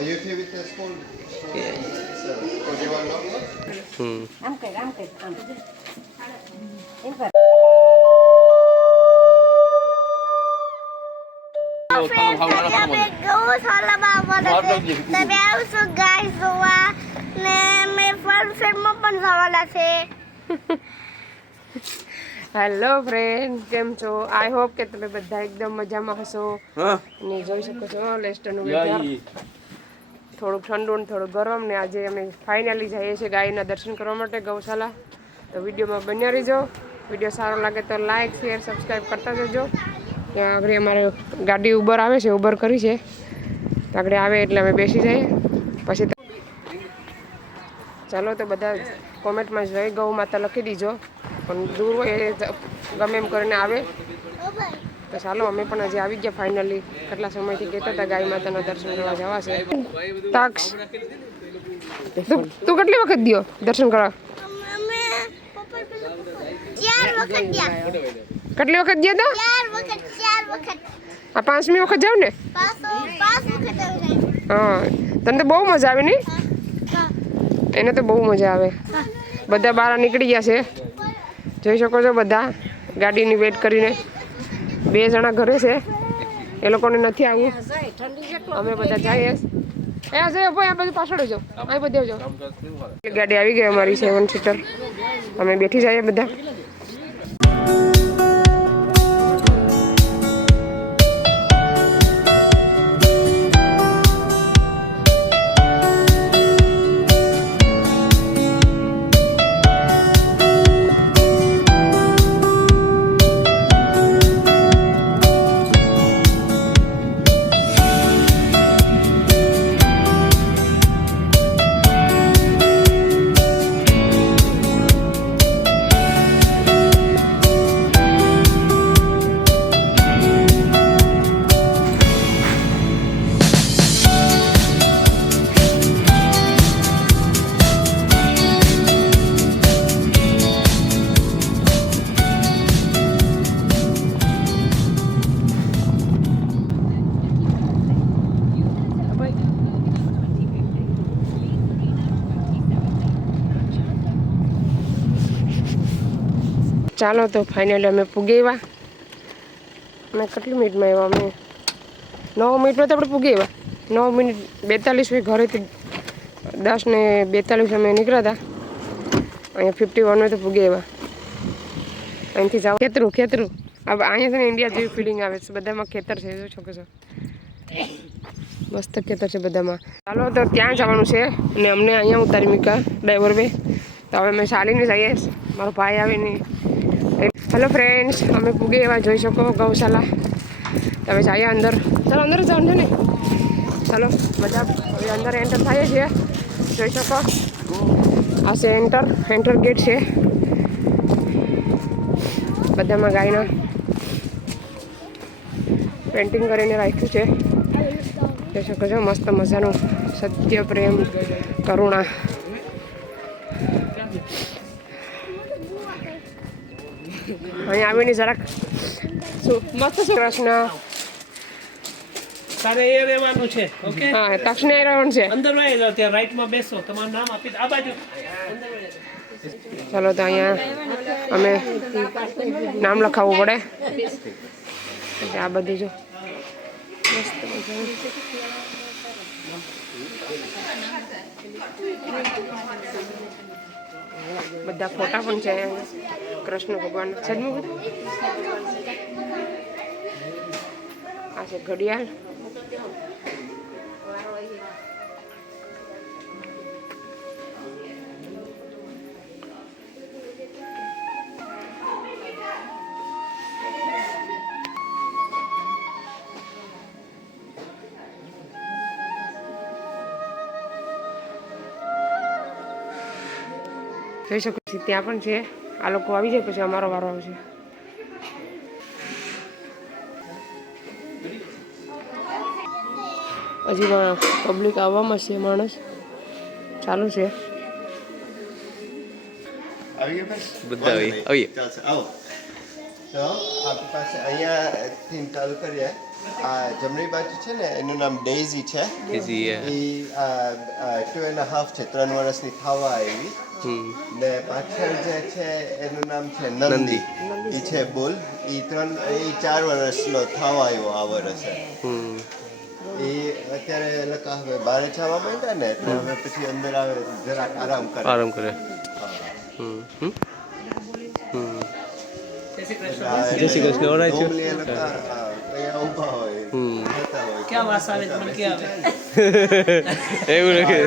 Are you okay with the small? Yeah. So, or do you want long one? આમ કર આમ એમ કર hello friend, કેમ છો? આઈ હોપ કે તમે બધા એકદમ મજામાં હશો. અને જોઈ શકો છો લેસ્ટરનું વેધર થોડુંક ઠંડુ ને થોડુંક ગરમ. ને આજે અમે ફાઇનલી જઈએ છીએ ગાયના દર્શન કરવા માટે ગૌશાલા. તો વિડીયોમાં બન્યા રહીજો. વિડીયો સારો લાગે તો લાઇક શેર સબસ્ક્રાઈબ કરતા જજો. ત્યાં આગળ અમારે ગાડી ઉબર આવે છે, ઉબર કરી છે. તો આગળ આવે એટલે અમે બેસી જઈએ. પછી ચાલો તો બધા કોમેન્ટમાં જય ગૌ માતા લખી દીજો. પણ દૂર હોય એ ગમે એમ કરીને આવે. તો ચાલો અમે પણ હજી આવી ગયા ફાઇનલી. કેટલા સમયથી કહેતા હતા ગાય માતાના દર્શન કરવા જવા છે. તાક્ષ તું કેટલી વખત ગયો દર્શન કરવા? કેટલી વખત ગયા તા? 4 વખત. આ 5મી વખત જાવ ને? 5 વખત. હા, તને તો બહુ મજા આવે નહીં? એને તો બહુ મજા આવે. બધા બહાર નીકળી ગયા છે, જોઈ શકો છો. બધા ગાડીની વેટ કરીને. 2 જણા ઘરે છે, એ લોકોને નથી આવવું. અમે બધા જઈએ. એ આજે ભાઈ આ બધું પાછળ જાઓ, અહીં બધે જાઓ. ગાડી આવી ગઈ અમારી 7 સીટર. અમે બેઠી જઈએ બધા. ચાલો તો ફાઇનલી અમે પૂગી આવ્યા. અમે કેટલી મિનિટમાં આવ્યા? અમે 9 મિનિટમાં તો આપણે પૂગી આવ્યા. 9 મિનિટ 42 ઘરેથી 10:42 અમે નીકળ્યા હતા. અહીંયા 51 તો પૂગી આવ્યા. અહીંથી જાવ ખેતરું હવે અહીંયા છે ને ઇન્ડિયા જેવી ફિલિંગ આવે છે. બધામાં ખેતર છે, જોઈ શકો છો. મસ્ત ખેતર છે બધામાં. ચાલો તો ત્યાં જવાનું છે અને અમને અહીંયા ઉતારી મૂક્યા ડ્રાઈવર બે. તો હવે અમે ચાલીને જઈએ. મારો ભાઈ આવે નહીં. હેલો ફ્રેન્ડ્સ, અમે પૂગી એવા જોઈ શકો ગૌશાલા. તમે જઈએ અંદર. ચાલો અંદર જાઓ ને. ચાલો બધા હવે અંદર એન્ટર થઈએ છીએ. જોઈ શકો આ છે એન્ટર ગેટ છે. બધામાં ગાયના પેન્ટિંગ કરીને રાખ્યું છે. જોઈ શકો છો મસ્ત મજાનું સત્ય, પ્રેમ, કરુણા. અહીં આવીને જરાક મસ્ત છે. કૃષ્ણ તારે એ રહેવાનું છે. ઓકે, હા, તક્ષને રહેવાનું છે. અંદર માં જાવ, ત્યાં રાઈટ માં બેસો. તમારું નામ આપી આ બાજુ. ચાલો તો અહીંયા અમે નામ લખાવવું પડે. આ બધી જો મસ્ત બધા ફોટા પણ છે. કૃષ્ણ ભગવાન સદમુખ. આ છે ઘડિયાળ. જોઈ શકો છો ત્યાં પણ છે. આ લોકો આવી જાય પછી અમારો વારો આવશે. હજી પબ્લિક આવવામાં છે. માણસ ચાલુ છે. આવી ગયા બસ? બધા આવીએ. ચાલશે, આવો. તો આપણી પાસે અહીંયાથી ચાલુ કરીએ. આ જમણી બાજુ છે ને એનું નામ ડેઝી છે. Easy, yeah. એ 2.5 છે, 3 વર્ષની થવા આવી. ને પાછળ જે છે એનું નામ છે નંદી. એ છે બુલ. એ 4 વર્ષનો થવા આવ્યો આ વર્ષે. એ અત્યારે લકા હવે બહાર જવા માંડ્યા ને એટલે હવે પછી અંદર આવે જરાક આરામ કરે. આરામ કરે. જય શ્રી કૃષ્ણ. ઓરાય છે. Normally એ લકા અહીંયા ઊભા હોય. જતા હોય. ક્યાં વાસ આવે તમને ક્યાં આવે એવું નથી.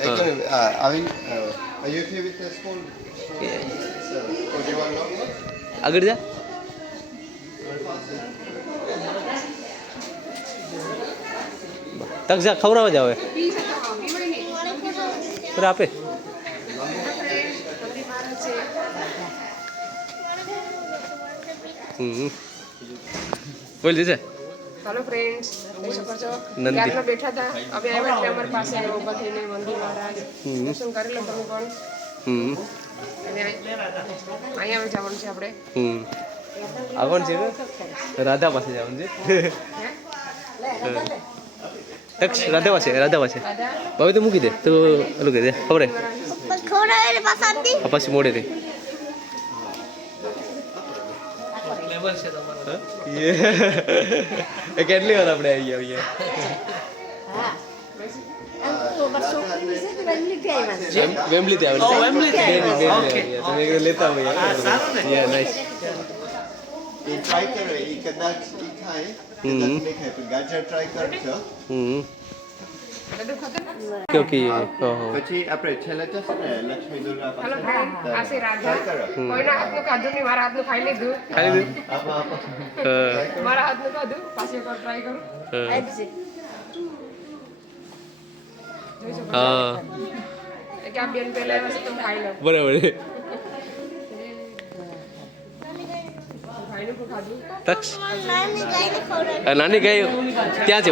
Actually, are you okay with the small? Or do you want long one? આગળ જા. તક જા ખવડાવવા જાવ હવે આપે. બોલ જશે. હેલો ફ્રેન્ડ્સ, જોઈ શકો છો નંદી. ક્યારના બેઠા હતા, હવે આવ્યા એટલે અમારી પાસે ઊભા થઈને મંદિર મહારાજ દર્શન કરી લો તમે પણ. અને અહીંયા હવે જવાનું છે આપણે. આવવાનું છે કે રાધા પાસે જવાનું છે. તક્ષ રાધા પાસે હવે તો મૂકી દે તો ઓલું કહી દે ખબર પછી મોડે થી લેવલ છે તમારો કેટલી વાર આપણે આવી આવીએ. વેમ્બલી થી Oh, Wembley થી. Okay. તમે લેતા હોય. સારું ને. યા નાઈસ. એ ટ્રાય કરો એ કદાચ એ ખાય કદાચ નહીં ખાય પણ ગાજર ટ્રાય કરજો. ઓકે. પછી આપણે છેલ્લે જશે ને લક્ષ્મી દુર્ગા હેલો પાસે. ફ્રેન્ડ, આ છે રાધા. Try કરો. કોઈના હાથનું ખાધું નહીં, મારા હાથનું ખાઈ લીધું. ખાલી દે. આપો. મારા હાથનું ખાધું, પાછી એકવાર ટ્રાય કરું. જોઈ શકો છો. હા કે આ બેન પહેલા આવ્યા છે તો હું ખાઈ લઉં. બરાબર. ભાઈનું પણ ખાધું. તક્ષ નાની ગાય ત્યાં છે.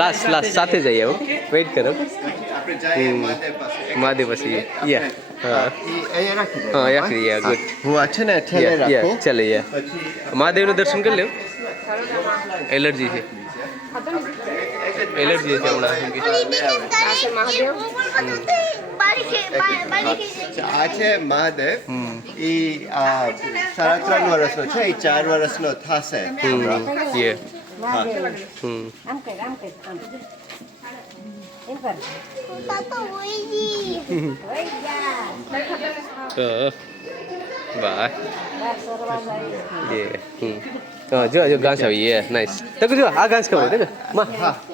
લાસ્ટ સાથે જઈએ. વેઇટ કરો. આપણે જઈએ મહાદેવ પાસે. મહાદેવ પછી યા હા એ અહીંયા રાખી દે. હા યા યા ગુડ. હું આ છે ને છેલ્લે યા રાખું. ચાલે યા પછી મહાદેવનું દર્શન કરી લેવું. એલર્જી છે. એલર્જી છે હમણાં. આ છે મહાદેવ. આ છે મહાદેવ. એ 3.5 વર્ષનો છે. એ 4 વર્ષનો થશે. યે બાય યે જો જો ઘાસ આવી. યે નાઈસ. તક જો આ ઘાસ ખવાય તક માં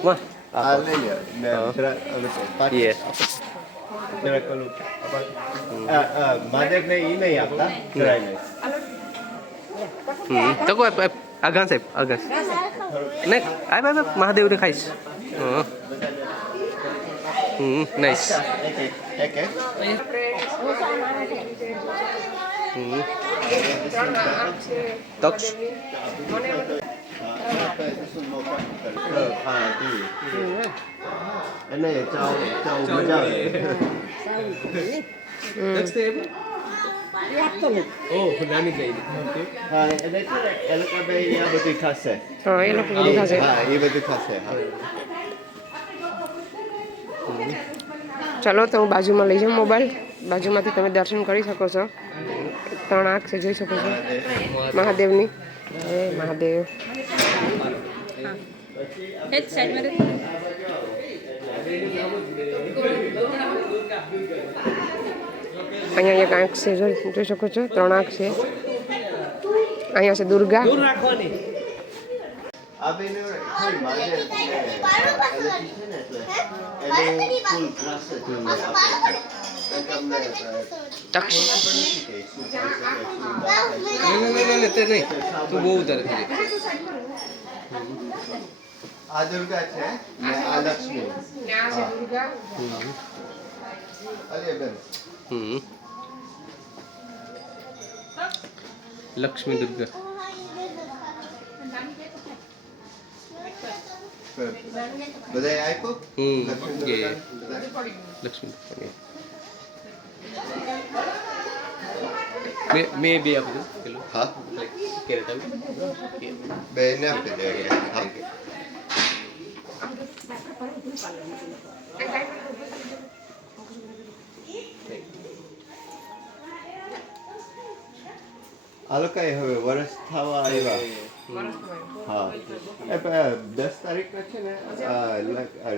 માં આ લઈ લે. ને જરા ઓલું પાછું. યે જરાક ઓલું મહાદેવને એ નહીં આપતા. જરાય નહીં. તકો આ ઘાસ આપ આ ઘાસ ને આ મહાદેવને ખાઈશ. નાઈસ. એક તક્ષ હા એને ચાવ મજા આવે. ઓહ નાની ગઈ. હા એટલે છે ને એ લોકો બે આ બધું ખાશે. હા, એ લોકો બધું ખાશે. હા એ બધું ખાશે. હા ચાલો તો હું બાજુમાં લઈ જાઉં મોબાઈલ. બાજુમાંથી તમે દર્શન કરી શકો છો. 3 આંખ છે, જોઈ શકો છો મહાદેવની. હે મહાદેવ. અહીંયા એક આંખ છે, જોઈ શકો છો. 3 આંખ છે. અહીંયા છે દુર્ગા. દૂર રાખવાની. આ બેને થોડી મહાદેવ છે ને એટલે એનું ફૂલ ગ્રાસ જ તક્ષ. તે નહીં તું બહુ ઉતારે. આ દુર્ગા છે ને આ લક્ષ્મી. ત્યાં છે દુર્ગા. અરે બેન લક્ષ્મી દુર્ગા. બધાએ આપ્યું? લક્ષ્મી એ બધાએ? લક્ષ્મી મેં બે આપી દઉં પેલું હા કેરેટ આવી બેને આપી દે હા આ લોકો હવે વરસ થવા આવ્યા હા એ 10 તારીખના છે ને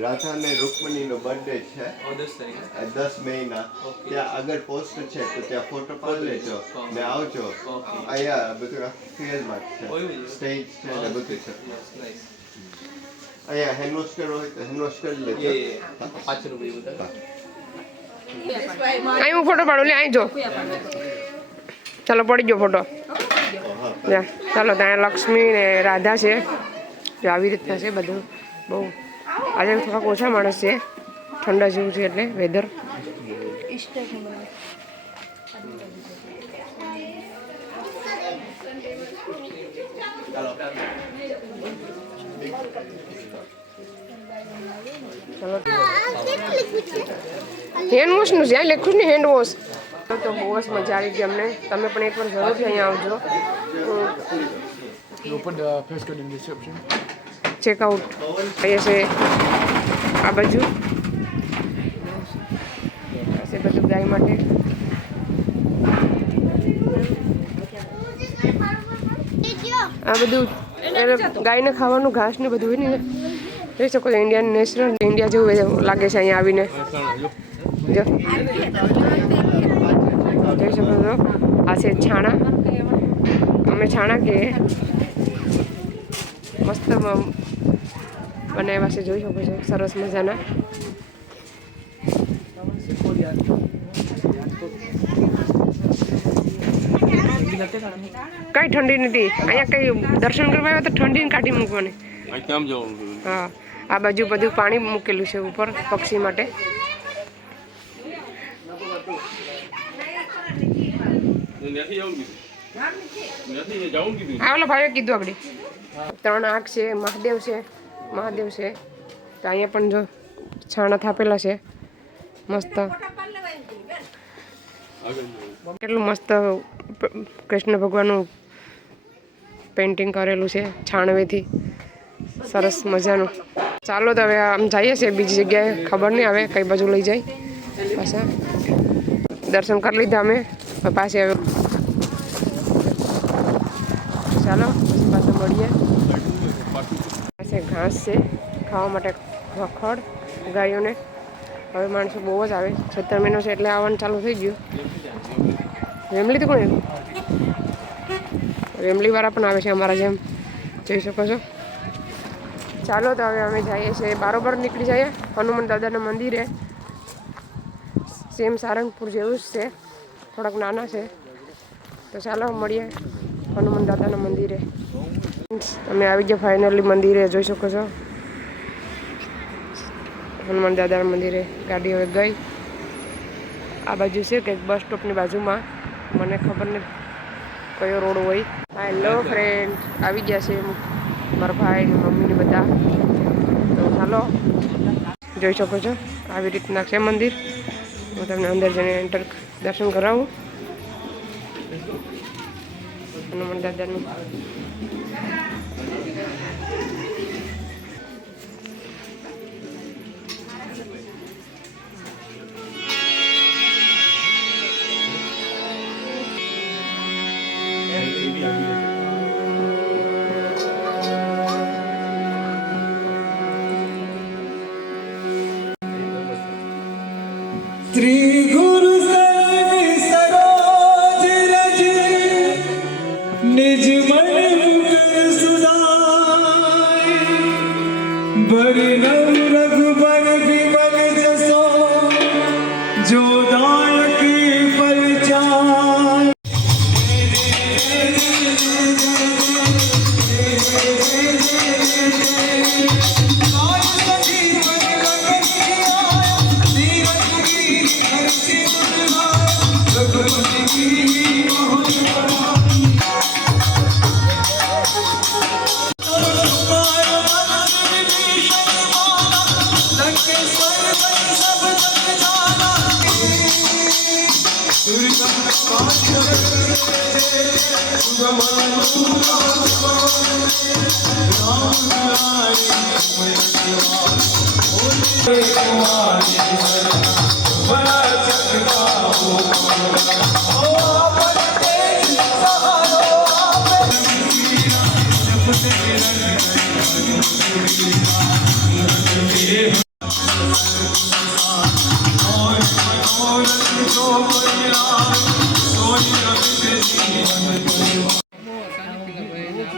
રાધા અને રૂકમણીનો બર્થડે છે 10 મેના ત્યાં આગળ પોસ્ટ છે તો ત્યાં ફોટો પાડી લેજો ને આવજો અહીંયા બધું ફિલ્ડમાં છે સ્ટેજ છે ને બધું છે અહીંયા હેન્ડવોશ કરવો હોય તો હેન્ડવોશ કરી લેજો પાછળનું બધું બધા અહીં હું ફોટો પાડું લે અહીં જો ચાલો પડી ગયો ફોટો જા ચાલો ત્યાં લક્ષ્મી ને રાધા છે જો આવી રીતના છે બધું બહુ આજે થોડાક ઓછા માણસ છે ઠંડા જેવું છે એટલે વેધર હેન્ડ વોશનું છે અહીં લખ્યું ને હેન્ડ વોશ તો બહુ જ મજા આવી ગઈ અમને તમે પણ એકવાર જરૂરથી અહીંયા આવજો ચેકઆઉટ અહીંયા છે આ બાજુ છે બધું ગાય માટે આ બધું ગાયને ખાવાનું ઘાસ ને બધું હોય ને જોઈ શકો છો ઇન્ડિયન નેશનલ ઇન્ડિયા જેવું લાગે છે અહીંયા આવીને જો જોઈ શકો છો આ છે છાણા અમે છાણા કે મસ્ત બનાવ્યા છે જોઈ શકો છો સરસ મજાના કઈ ઠંડી નથી અહીંયા કઈ દર્શન કરવા આવ્યા તો ઠંડીને કાઢી મૂકવાની હા આ બાજુ બધું પાણી મૂકેલું છે ઉપર પક્ષી માટે આ ઓલો ભાઈએ કીધું આગળ 3 આંખ છે મહાદેવ છે તો અહીંયા પણ જો છાણા થાપેલા છે મસ્ત કેટલું મસ્ત કૃષ્ણ ભગવાનનું પેઇન્ટિંગ કરેલું છે છાણવેથી સરસ મજાનું ચાલો તો હવે આમ જઈએ છીએ બીજી જગ્યાએ ખબર નહીં આવે કઈ બાજુ લઈ જાય પાછા દર્શન કરી લીધા અમે પાછી હવે ચાલો પાછા મળીએ પાસે ઘાસ છે ખાવા માટે ખડ ગાયોને હવે માણસો બહુ જ આવે 17 મહિનો છે એટલે આવવાનું ચાલુ થઈ ગયું વેમલી તો કોણ વેમલીવાળા પણ આવે છે અમારા જેમ જોઈ શકો છો ચાલો તો હવે અમે જઈએ છીએ બરાબર નીકળી જઈએ હનુમાન દાદાના મંદિરે સેમ સારંગપુર જેવું જ છે થોડાક નાના છે તો ચાલો મળીએ હનુમાન દાદાના મંદિરે અમે આવી ગયા ફાઇનલી મંદિરે જોઈ શકો છો હનુમાન દાદાના મંદિરે ગાડી હવે ગઈ આ બાજુ છે કે બસ સ્ટોપની બાજુમાં મને ખબર નથી કયો રોડ હોય હેલો ફ્રેન્ડ આવી ગયા છે મારા ભાઈ ને મમ્મી ને બધા તો ચાલો જોઈ શકો છો આવી રીતના છે મંદિર હું તમને અંદર જઈને દર્શન કરાવું હનુમાન દાદાનું श्री गुरु सरोज रज निज मन मुकुर सुधाय बरनउँ रघुबर बिमल जसो जो दायक फल चाय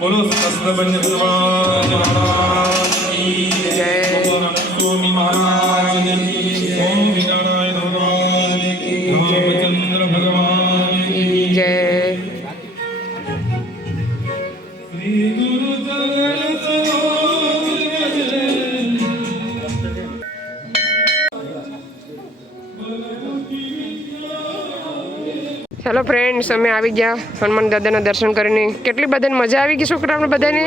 બોલો સસ્તબંધ ભગવાન મહારાજ કી જય. સ્વામી મહારાજ કી જય. ઓમ વિનારાયણ ભગવાન કી જય. રામચંદ્ર ભગવાન કી જય. શ્રી ગુરુ ચાલો ફ્રેન્ડ્સ, અમે આવી ગયા હનુમાન દાદાના દર્શન કરીને. કેટલી બધાને મજા આવી ગઈ છોકરાઓને બધાને.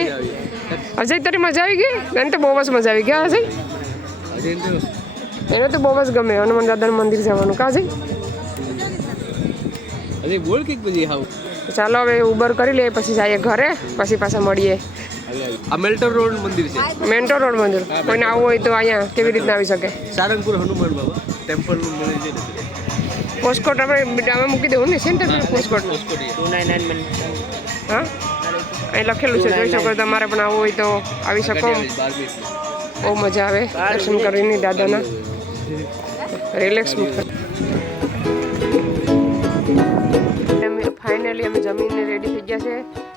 અજય તારી મજા આવી ગઈ? એને તો બહુ જ મજા આવી ગઈ. અજય એને તો બહુ જ ગમે હનુમાન દાદાનું મંદિર જવાનું. કા અજય? અરે બોલ કે પછી હાવ. ચાલો હવે ઉબર કરી લઈએ, પછી જઈએ ઘરે, પછી પાછા મળીએ. આ મેલ્ટર રોડ મંદિર છે, મેન્ટો રોડ મંદિર. કોઈને આવવું હોય તો અહીંયા કેવી રીતના આવી શકે? સારંગપુર હનુમાન બાબા ટેમ્પલ મળે છે ને. પોસ્ટકોટ આપણે આમાં મૂકી દેવું ને સેન્ટર પોસ્ટકોટ. હા, અહીં લખેલું છે, જોઈ શકો. તમારે પણ આવવું હોય તો આવી શકો. બહુ મજા આવે દર્શન કરીને દાદાના. રિલેક્સ. ફાઇનલી અમે જમીને રેડી થઈ ગયા છે.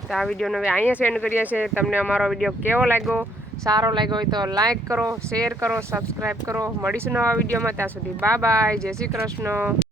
તો આ વિડીયોને હવે અહીંયા સેન્ડ કરીએ છીએ. તમને અમારો વિડીયો કેવો લાગ્યો? સારો લાગ્યો હોય તો લાઈક કરો, શેર કરો, સબસ્ક્રાઈબ કરો. મળીશું નવા વિડીયોમાં. ત્યાં સુધી બાય બાય. જય શ્રી કૃષ્ણ.